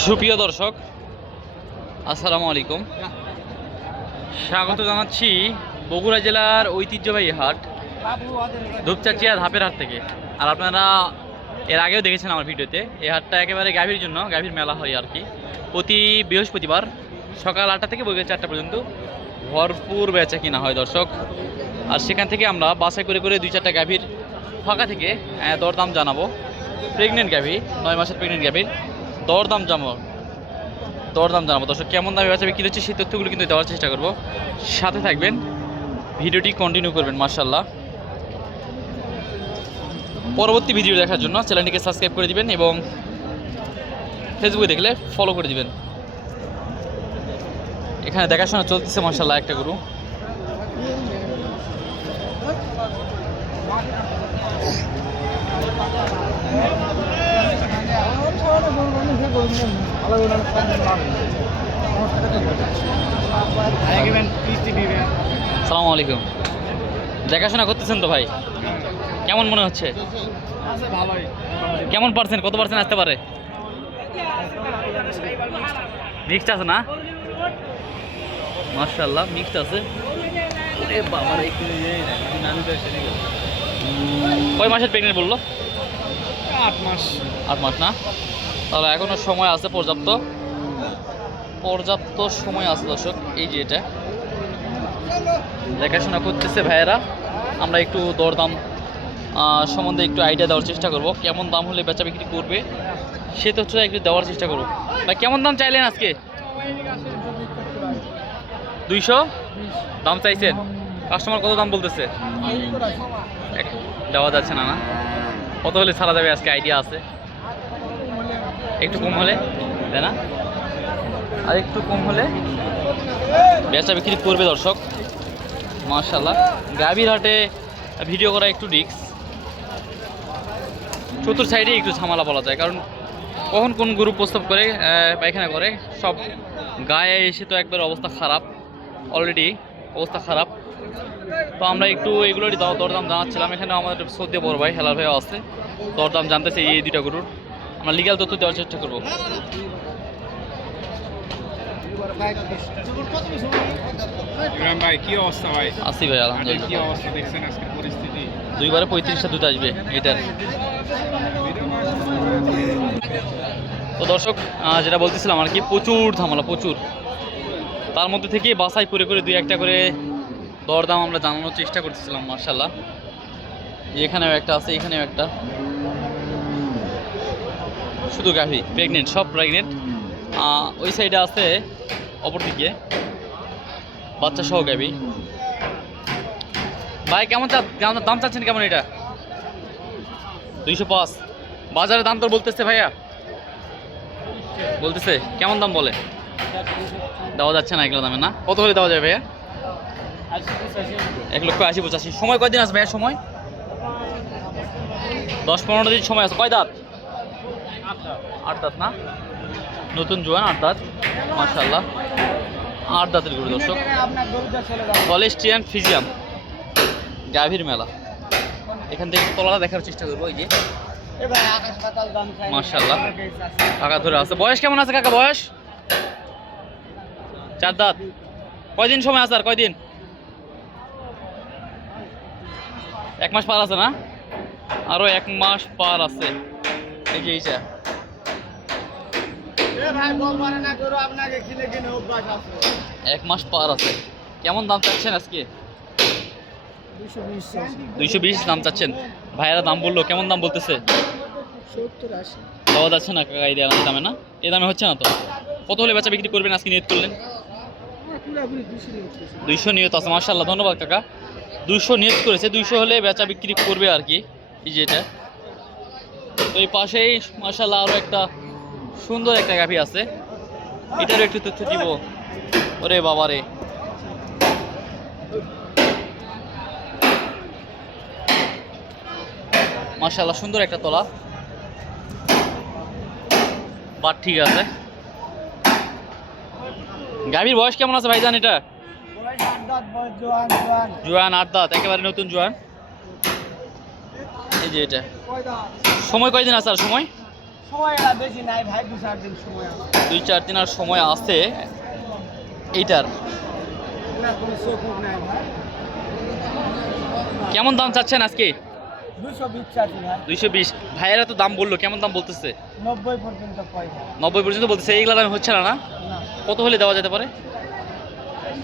সুপ্রিয় দর্শক, আসসালামু আলাইকুম। স্বাগত জানাচ্ছি বগুড়া জেলার ঐতিহ্যবাহী হাট ধূপচাচিয়া ধাপের হাট থেকে। আর আপনারা এর আগেও দেখেছেন আমার ভিডিওতে, এই হাটটা একেবারে গাভীর জন্য, গাভীর মেলা হয় আর কি। প্রতি বৃহস্পতিবার সকাল 8টা থেকে বিকেল 4টা পর্যন্ত ভরপুর বেচা কিনা হয় দর্শক। আর সেখান থেকে আমরা বাছাই করে করে 2-4টা গাভীর ফাঁকা থেকে দরদাম জানাবো। প্রেগনেন্ট গাভী, 9 মাসের প্রেগনেন্ট গাভীর দরদাম জানাবো দর্শক। কেমন দামে বেচা বিক্রি হচ্ছে সেই তথ্যগুলো কিন্তু দেওয়ার চেষ্টা করব। সাথে থাকবেন, ভিডিওটি কন্টিনিউ করবেন মাশাআল্লাহ। পরবর্তী ভিডিও দেখার জন্য চ্যানেলটিকে সাবস্ক্রাইব করে দিবেন এবং ফেসবুকে দেখলে ফলো করে দিবেন। এখানে দেখাশোনা চলতেছে মাশাআল্লাহ একটা গরু। আসসালামু আলাইকুম। দেখাশোনা করতেছেন তো ভাই? কেমন মনে হচ্ছে? কেমন পার্সেন্ট, কত পার্সেন্ট আসতে পারে? মিক্সড আছে না? মাশাআল্লাহ মিক্সড আছে। কয় মাসের প্রেগনেন্ট বললো? 8 মাস। 8 মাস না? তাহলে এখনো সময় আছে, পর্যাপ্ত সময় আছে দর্শক। এই যে এটা দেখাশোনা করতেছে ভাইয়েরা, আমরা একটু দরদাম সম্বন্ধে একটু আইডিয়া দেওয়ার চেষ্টা করব। কেমন দাম হলে বেচা বিক্রি করবে সে তথ্যটা একটু দেওয়ার চেষ্টা করব। ভাই কেমন দাম চাইলেন আজকে? 200 দাম চাইছেন? কাস্টমার কত দাম বলতেছে? দেওয়া যাচ্ছে না? না, কত হলে ছাড়া যাবে আজকে আইডিয়া আছে? একটু কম হলে, তাই না? আর একটু কম হলে বেচা বিক্রি করবে দর্শক মাশাআল্লাহ। গাভীর হাটে ভিডিও করা একটু রিস্ক, চতুর সাইডে একটু ঝামেলা বলা যায়, কারণ কখন কোন গরু প্রস্তাব করে পায়খানা করে সব গায়ে এসে তো একবার অবস্থা খারাপ, অলরেডি অবস্থা খারাপ। তো আমরা একটু এগুলোরই দরদাম জানাচ্ছিলাম। এখানে আমাদের সৌদি বড় ভাই হেলাল ভাইও আছে, দরদাম জানতেছে এই 2টা গরুর। আমরা লিগ্যাল তথ্য দেওয়ার চেষ্টা করবো। ভাই কি অবস্থা ভাই? আসি ভাই আলহামদুলিল্লাহ। কি অবস্থা দেখছেন আজকের পরিস্থিতি? 2বারে 35টা দুধ আসবে এটার। তো দর্শক, যেটা বলতেছিলাম আর কি, প্রচুর ঝামেলা, প্রচুর। তার মধ্যে থেকে বাছাই করে করে 2-1টা করে দরদাম আমরা জানানোর চেষ্টা করতেছিলাম মাশাআল্লাহ। এখানেও একটা আছে, এখানেও একটা, শুধু গাভী প্রেগনেন্ট, সব প্রেগনেন্ট। ওই সাইডে আছে অপরদিকে বাচ্চা সহ গাভী। ভাই কেমন দাম চাচ্ছেন কেমন এটা? 205 বাজারে দাম তো বলতেছে ভাইয়া, বলতেছে কেমন দাম বলে? দেওয়া যাচ্ছে না এগুলো দামে না? কত হলে দেওয়া যাবে ভাইয়া? 1,80,85। সময় কয়দিন আছে ভাইয়া? সময় 10-15 দিন সময় আছে। কয় দাঁত? 8 দাঁত না? নতুন জোয়ান 8 দাঁত মাশাআল্লাহ। 8 দাঁতের গরু দর্শক, হলস্টিয়ান ফ্রিজিয়ান গাভীর মেলা। এখান থেকে তলাটা দেখার চেষ্টা করবো। এই যে মাশাআল্লাহ কাকা ধরে আছে। বয়স কেমন আছে কাকা? বয়স 4 দাঁত। কয়দিন সময় আছে? আর কয়দিন? 1 মাস পার আছে না? আরো 1 মাস পার আছে। এই যে এইটা 1 মাস পার আছে। কেমন দাম চাচ্ছেন আজকে? 220 দাম চাচ্ছেন ভাইয়েরা। দাম বললো, কেমন দাম বলতেছে? 70-80 দেওয়া যাচ্ছে না কাকা এই দামে না? এই দামে হচ্ছে না তো? কত হলে বেচা বিক্রি করবেন আজকে নিয়ত করলেন? 200 নিয়ত আছে মাশাআল্লাহ। ধন্যবাদ কাকা। 200 নিয়ত করেছে, 200 হলে বেচা বিক্রি করবে আর কি। এই যে এটা, তো এই পাশেই মাশাআল্লাহ আরও একটা সুন্দর একটা গাভী আছে, এটারও একটু তথ্য দিব। ওরে বাবারে, মাশাআল্লাহ সুন্দর একটা তলা, বাট ঠিক আছে। গাভীর বয়স কেমন আছে ভাইজান? এটা জোয়ান 8 দাঁত, একেবারে নতুন জোয়ান। এই যে এটা সময় কয়দিন আছে? আর সময় সময় বেশি নাই ভাই, 2-4 দিন সময় আছে। 2-4 দিন আর সময় আছে এইটার। না কোনো চোখ নাই ভাই। কেমন দাম চাচ্ছেন আজকে? 220 চাচ্ছি ভাই। 220। ভাইয়েরা তো দাম বললো, কেমন দাম বলতেছে? 90 পর্যন্ত পয়সা। 90 পর্যন্ত বলতেছে। এইগুলা দাম হচ্ছে না না? না কত হলে দেওয়া যেতে পারে?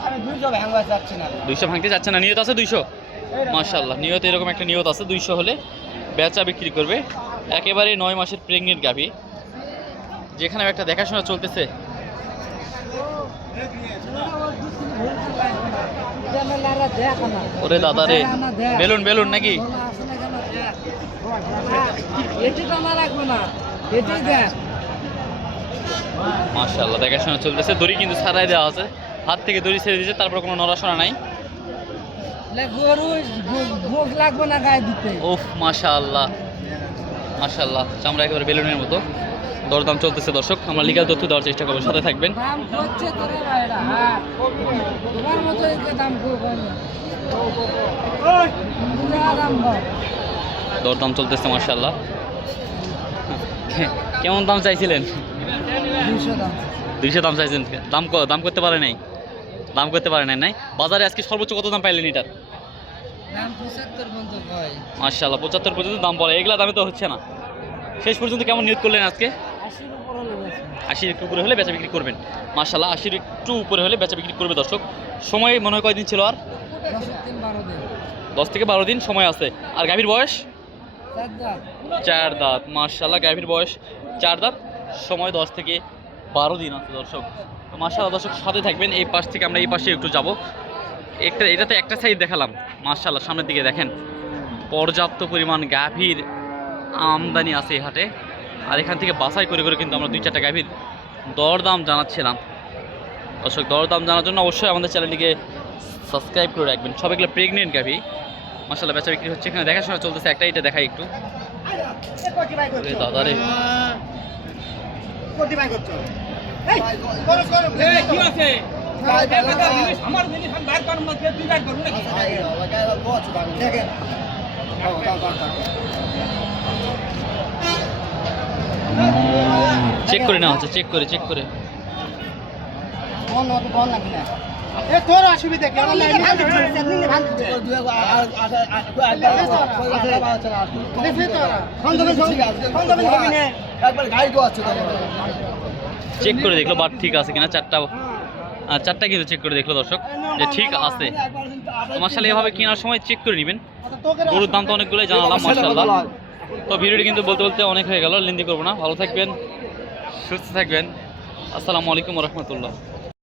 আমি 200 ভাঙবা চাচ্ছি না। 200 ভাঙতে যাচ্ছে না, নিয়ত আছে 200। মাশাআল্লাহ, নিয়ত এরকম একটা নিয়ত আছে, 200 হলে বেচা বিক্রি করবে। একেবারে 9 মাসের প্রেগনেন্ট গাভী, যেখানে একটা দেখাশোনা চলতেছে। ওরে দাদা রে, বেলুন বেলুন নাকি? মাশাআল্লাহ, দেখাশোনা চলতেছে। দড়ি কিন্তু ছাড়াই দেওয়া আছে, হাত থেকে দড়ি ছেড়ে দিয়েছে, তারপর কোনো নড়াশোনা নাই। লাগবে না গায়ে দিতে। ওফ মাশাআল্লাহ, মাশাআল্লাহ, চামড়া একেবারে বেলুনের মতো। দরদাম চলতেছে দর্শক, আমরা লিগ্যাল তথ্য দেওয়ার চেষ্টা করবো, সাথে থাকবেন। দাম করছে তোরে ভাইরা, হ্যাঁ তোমার মতো একে দাম করবে না। দাম বল। দরদাম চলতেছে মাশাআল্লাহ। কেমন দাম চাইছিলেন? 200 দাম। 200 দাম চাইছেন। দাম করতে পারে নাই, দাম করতে পারে নাই। বাজারে আজকে সর্বোচ্চ কত দাম পাইলেন এটার? দাম 75 পর্যন্ত হয়। মাশাআল্লাহ, 75 পর্যন্ত দাম বলে। এগুলা দামে তো হচ্ছে না। শেষ পর্যন্ত কেমন নিয়োগ করলেন আজকে? 80 এর উপরে লেগেছে। 80 একটু উপরে হলে বেচা বিক্রি করবেন। মাশাআল্লাহ, 80 একটু উপরে হলে বেচা বিক্রি করবে দর্শক। সময় মনে হয় কয়দিন ছিল আর? 10-12 দিন। 10 থেকে 12 দিন সময় আছে। আর গাভীর বয়স? 4 দাম। 4 দাঁত। মাশাআল্লাহ, গাভীর বয়স 4 দাঁত, সময় 10 থেকে 12 দিন আছে দর্শক। তো মাশাআল্লাহ দর্শক, সাথে থাকবেন। এই পাশ থেকে আমরা এই পাশে একটু যাব। এটাতে একটা সাইড দেখালাম। মাশাআল্লাহ, সামনের দিকে দেখেন, পর্যাপ্ত পরিমাণ গাভীর আমদানি আছে এই হাটে। আর এখান থেকে বাছাই করে করে কিন্তু আমরা 2-4টা গাভীর দরদাম জানাচ্ছিলাম দর্শক। দরদাম জানার জন্য অবশ্যই আমাদের চ্যানেলটিকে সাবস্ক্রাইব করে রাখবেন। সবাইগুলো প্রেগনেন্ট গাভী। মাশাআল্লাহ, বেচা বিক্রি হচ্ছে, এখানে দেখাশোনা চলতেছে। একটা এটা দেখাই একটু। ওরে দাদা রে, কি আছে? আমার জিনিস আমি বাইর করব না, তুই বাইর করব নাকি? চেক করে নেওয়া হচ্ছে, চেক করে। তোর অসুবিধা কি? চেক করে দেখলো বাট ঠিক আছে কিনা। চারটা কিন্তু চেক করে দেখলো দর্শক যে ঠিক আছে। মাশাআল্লাহ, এভাবে কেনার সময় চেক করে নেবেন। গরুর দাম তো অনেকগুলোই জানালাম মাশাআল্লাহ। তো ভিডিওটি কিন্তু বলতে বলতে অনেক হয়ে গেল, লেন্দি করবো না। ভালো থাকবেন, সুস্থ থাকবেন। আসসালামু আলাইকুম ওয়া রাহমাতুল্লাহ।